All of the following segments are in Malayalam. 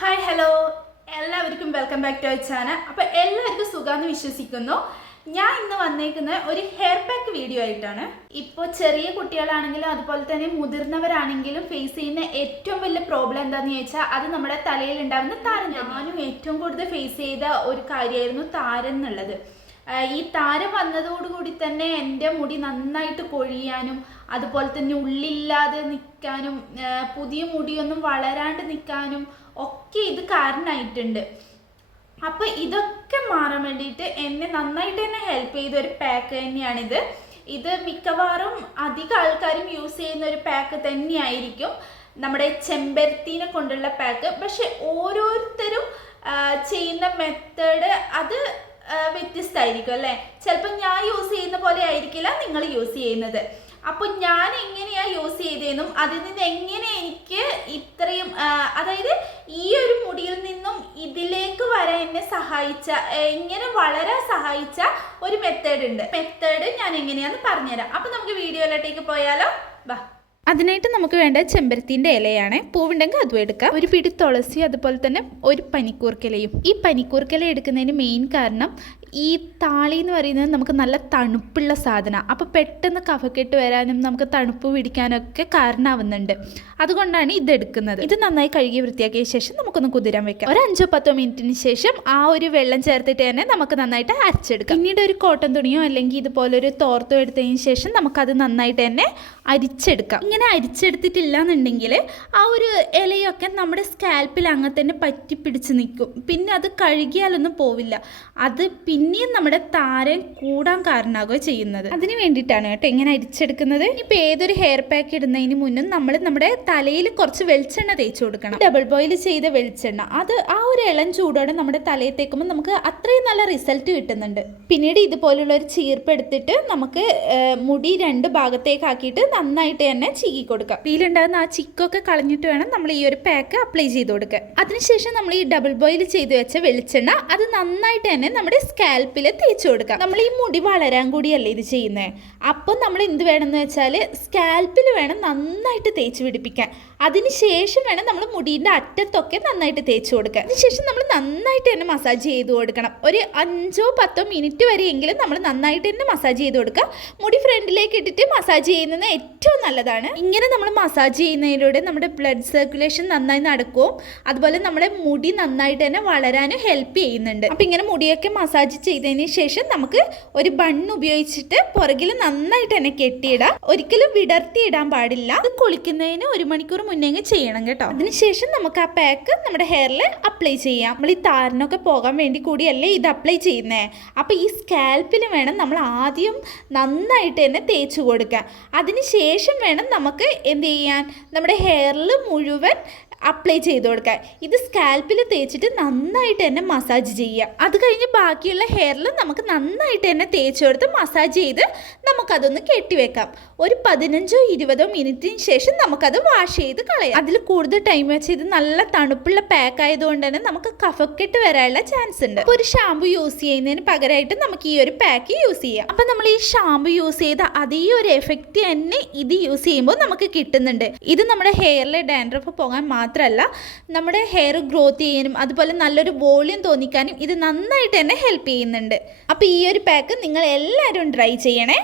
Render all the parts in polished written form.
ഹായ് ഹലോ എല്ലാവർക്കും welcome back to our channel. അപ്പോൾ എല്ലാവർക്കും സുഖാന്ന് വിശ്വസിക്കുന്നു. ഞാൻ ഇന്ന് വന്നേക്കുന്ന ഒരു ഹെയർ പാക്ക് വീഡിയോ ആയിട്ടാണ്. ഇപ്പോൾ ചെറിയ കുട്ടികളാണെങ്കിലും അതുപോലെ തന്നെ മുതിർന്നവരാണെങ്കിലും ഫേസ് ചെയ്യുന്ന ഏറ്റവും വലിയ പ്രോബ്ലം എന്താണെന്ന് ചോദിച്ചാൽ അത് നമ്മുടെ തലയിൽ ഉണ്ടാകുന്ന താരൻ. ഞാനും ഏറ്റവും കൂടുതൽ ഫേസ് ചെയ്ത ഒരു കാര്യമായിരുന്നു താരൻ എന്നുള്ളത്. ഈ താരം വന്നതോടുകൂടി തന്നെ എൻ്റെ മുടി നന്നായിട്ട് കൊഴിയാനും അതുപോലെ തന്നെ ഉള്ളില്ലാതെ നിൽക്കാനും പുതിയ മുടിയൊന്നും വളരാണ്ട് നിൽക്കാനും ഒക്കെ ഇത് കാരണമായിട്ടുണ്ട്. അപ്പോൾ ഇതൊക്കെ മാറാൻ വേണ്ടിയിട്ട് എന്നെ നന്നായിട്ട് തന്നെ ഹെൽപ്പ് ചെയ്ത ഒരു പാക്ക് തന്നെയാണിത്. ഇത് മിക്കവാറും അധികം ആൾക്കാരും യൂസ് ചെയ്യുന്ന ഒരു പാക്ക് തന്നെയായിരിക്കും, നമ്മുടെ ചെമ്പരത്തിനെ കൊണ്ടുള്ള പാക്ക്. പക്ഷെ ഓരോരുത്തരും ചെയ്യുന്ന മെത്തേഡ് അത് വ്യത്യസ്തമായിരിക്കും അല്ലേ. ചിലപ്പോൾ ഞാൻ യൂസ് ചെയ്യുന്ന പോലെ ആയിരിക്കില്ല നിങ്ങൾ യൂസ് ചെയ്യുന്നത്. അപ്പോൾ ഞാൻ എങ്ങനെയാണ് യൂസ് ചെയ്തതെന്നും അതിൽ നിന്ന് എങ്ങനെ എനിക്ക് ഇത്രയും അതായത് ഈ ഒരു മുടിയിൽ നിന്നും ഇതിലേക്ക് വരാൻ എന്നെ സഹായിച്ച, ഇങ്ങനെ വളരാൻ സഹായിച്ച ഒരു മെത്തേഡ് ഉണ്ട്. മെത്തേഡ് ഞാൻ എങ്ങനെയാണെന്ന് പറഞ്ഞുതരാം. അപ്പോൾ നമുക്ക് വീഡിയോയിലോട്ടേക്ക് പോയാലോ, ബാ. അതിനായിട്ട് നമുക്ക് വേണ്ട ചെമ്പരത്തിൻ്റെ ഇലയാണ്. പൂവുണ്ടെങ്കിൽ അതും എടുക്കാം. ഒരു പിടി തുളസി, അതുപോലെ തന്നെ ഒരു പനിക്കൂർക്കിലയും. ഈ പനിക്കൂർക്കില എടുക്കുന്നതിന് മെയിൻ കാരണം ഈ താളി എന്ന് പറയുന്നത് നമുക്ക് നല്ല തണുപ്പുള്ള സാധനമാണ്. അപ്പോൾ പെട്ടെന്ന് കഫക്കെട്ട് വരാനും നമുക്ക് തണുപ്പ് പിടിക്കാനൊക്കെ കാരണമാവുന്നുണ്ട്. അതുകൊണ്ടാണ് ഇതെടുക്കുന്നത്. ഇത് നന്നായി കഴുകി വൃത്തിയാക്കിയ ശേഷം നമുക്കൊന്ന് കുതിരാൻ വെക്കാം. ഒരു 5-10 മിനിറ്റിന് ശേഷം ആ ഒരു വെള്ളം ചേർത്തിട്ട് തന്നെ നമുക്ക് നന്നായിട്ട് അരച്ചെടുക്കാം. പിന്നീട് ഒരു കോട്ടൺ തുണിയോ അല്ലെങ്കിൽ ഇതുപോലൊരു തോർത്തോ എടുത്തതിന് ശേഷം നമുക്കത് നന്നായിട്ട് തന്നെ അരിച്ചെടുക്കാം. ഇങ്ങനെ അരിച്ചെടുത്തിട്ടില്ല എന്നുണ്ടെങ്കിൽ ആ ഒരു ഇലയൊക്കെ നമ്മുടെ സ്കാൽപ്പിൽ അങ്ങനെ തന്നെ പറ്റി പിടിച്ച് നിൽക്കും. പിന്നെ അത് കഴുകിയാലൊന്നും പോവില്ല. അത് പിന്നെയും നമ്മുടെ താരൻ കൂടാൻ കാരണമാകുക ചെയ്യുന്നത്. അതിന് വേണ്ടിയിട്ടാണ് കേട്ടോ ഇങ്ങനെ അരിച്ചെടുക്കുന്നത്. ഇപ്പോൾ ഏതൊരു ഹെയർ പാക്ക് ഇടുന്നതിന് മുന്നും നമ്മൾ നമ്മുടെ തലയിൽ കുറച്ച് വെളിച്ചെണ്ണ തേച്ച് കൊടുക്കണം. ഡബിൾ ബോയിൽ ചെയ്ത വെളിച്ചെണ്ണ, അത് ആ ഒരു ഇളം ചൂടോടെ നമ്മുടെ തലയിൽ തേക്കുമ്പോൾ നമുക്ക് അത്രയും നല്ല റിസൾട്ട് കിട്ടുന്നുണ്ട്. പിന്നീട് ഇതുപോലുള്ള ഒരു ചീർപ്പ് എടുത്തിട്ട് നമുക്ക് മുടി 2 ഭാഗത്തേക്കാക്കിയിട്ട് നന്നായിട്ട് തന്നെ ചീകി കൊടുക്കാം. ഇതിലുണ്ടാകുന്ന ആ ചിക്കൊക്കെ കളഞ്ഞിട്ട് വേണം നമ്മൾ ഈ ഒരു പാക്ക് അപ്ലൈ ചെയ്ത് കൊടുക്കുക. അതിനുശേഷം നമ്മൾ ഈ ഡബിൾ ബോയിൽ ചെയ്ത് വെച്ച വെളിച്ചെണ്ണ അത് നന്നായിട്ട് തന്നെ നമ്മുടെ സ്കാൽപ്പിൽ തേച്ച് കൊടുക്കാം. നമ്മൾ ഈ മുടി വളരാൻ കൂടിയല്ലേ ഇത് ചെയ്യുന്നത്. അപ്പം നമ്മൾ എന്ത് വേണമെന്ന് വെച്ചാൽ സ്കാൽപ്പിൽ വേണം നന്നായിട്ട് തേച്ച് പിടിപ്പിക്കാൻ. അതിനുശേഷം വേണം നമ്മൾ മുടീൻ്റെ അറ്റത്തൊക്കെ നന്നായിട്ട് തേച്ച് കൊടുക്കുക. അതിനുശേഷം നമ്മൾ നന്നായിട്ട് തന്നെ മസാജ് ചെയ്ത് കൊടുക്കണം. ഒരു 5-10 മിനിറ്റ് വരെയെങ്കിലും നമ്മൾ നന്നായിട്ട് തന്നെ മസാജ് ചെയ്ത് കൊടുക്കുക. മുടി ഫ്രണ്ടിലേക്ക് ഇട്ടിട്ട് മസാജ് ചെയ്യുന്നത് ഏറ്റവും നല്ലതാണ്. ഇങ്ങനെ നമ്മൾ മസാജ് ചെയ്യുന്നതിലൂടെ നമ്മുടെ ബ്ലഡ് സർക്കുലേഷൻ നന്നായി നടക്കുകയും അതുപോലെ നമ്മുടെ മുടി നന്നായിട്ട് തന്നെ വളരാനും ഹെൽപ്പ് ചെയ്യുന്നുണ്ട്. അപ്പം ഇങ്ങനെ മുടിയൊക്കെ മസാജ് ചെയ്തതിന് ശേഷം നമുക്ക് ഒരു ബണ്ണ് ഉപയോഗിച്ചിട്ട് പുറകിൽ നന്നായിട്ട് തന്നെ കെട്ടിയിടാം. ഒരിക്കലും വിടർത്തിയിടാൻ പാടില്ല. അത് കുളിക്കുന്നതിന് 1 മണിക്കൂർ മുന്നേ ചെയ്യണം കേട്ടോ. അതിനുശേഷം നമുക്ക് ആ പാക്ക് നമ്മുടെ ഹെയറിൽ അപ്ലൈ ചെയ്യാം. നമ്മൾ ഈ താരനൊക്കെ പോകാൻ വേണ്ടി കൂടിയല്ലേ ഇത് അപ്ലൈ ചെയ്യുന്നത്. അപ്പോൾ ഈ സ്കാൽപ്പിൽ വേണം നമ്മൾ ആദ്യം നന്നായിട്ട് തന്നെ തേച്ച് കൊടുക്കാൻ. അതിനുശേഷം വേണം നമുക്ക് എന്ത് ചെയ്യാൻ, നമ്മുടെ ഹെയറിൽ മുഴുവൻ അപ്ലൈ ചെയ്ത് കൊടുക്കാൻ. ഇത് സ്കാൽപ്പിൽ തേച്ചിട്ട് നന്നായിട്ട് തന്നെ മസാജ് ചെയ്യുക. അത് കഴിഞ്ഞ് ബാക്കിയുള്ള ഹെയറിൽ നമുക്ക് നന്നായിട്ട് തന്നെ തേച്ച് കൊടുത്ത് മസാജ് ചെയ്ത് നമുക്കതൊന്ന് കെട്ടിവെക്കാം. ഒരു 15-20 മിനിറ്റിന് ശേഷം നമുക്കത് വാഷ് ചെയ്ത് കളയാം. അതിൽ കൂടുതൽ ടൈം വെച്ച് ഇത് നല്ല തണുപ്പുള്ള പാക്ക് ആയതുകൊണ്ട് തന്നെ നമുക്ക് കഫക്കെട്ട് വരാനുള്ള ചാൻസ് ഉണ്ട്. അപ്പോൾ ഒരു ഷാമ്പു യൂസ് ചെയ്യുന്നതിന് പകരമായിട്ട് നമുക്ക് ഈ ഒരു പാക്ക് യൂസ് ചെയ്യാം. അപ്പം നമ്മൾ ഈ ഷാമ്പു യൂസ് ചെയ്ത അതേ ഒരു എഫക്റ്റ് തന്നെ ഇത് യൂസ് ചെയ്യുമ്പോൾ നമുക്ക് കിട്ടുന്നുണ്ട്. ഇത് നമ്മുടെ ഹെയറിലെ ഡാൻഡ്രഫ് പോകാൻ മാത്രമല്ല, നമ്മുടെ ഹെയർ ഗ്രോത്ത് ചെയ്യാനും അതുപോലെ നല്ലൊരു വോളിയം തോന്നിക്കാനും ഇത് നന്നായിട്ട് തന്നെ ഹെൽപ്പ് ചെയ്യുന്നുണ്ട്. അപ്പോൾ ഈ ഒരു പാക്ക് നിങ്ങൾ എല്ലാവരും ട്രൈ ചെയ്യണേ.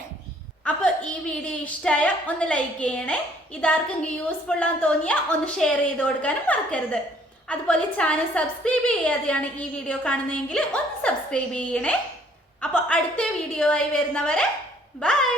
അപ്പോൾ ഈ വീഡിയോ ഇഷ്ടമായ ഒന്ന് ലൈക്ക് ചെയ്യണേ. ഇതാർക്കെങ്കിലും യൂസ്ഫുൾ ആണെന്ന് തോന്നിയാൽ ഒന്ന് ഷെയർ ചെയ്ത് കൊടുക്കാനും മറക്കരുത്. അതുപോലെ ചാനൽ സബ്സ്ക്രൈബ് ചെയ്യാതെയാണ് ഈ വീഡിയോ കാണുന്നതെങ്കിൽ ഒന്ന് സബ്സ്ക്രൈബ് ചെയ്യണേ. അപ്പോൾ അടുത്ത വീഡിയോ ആയി വരുന്നവരെ ബൈ.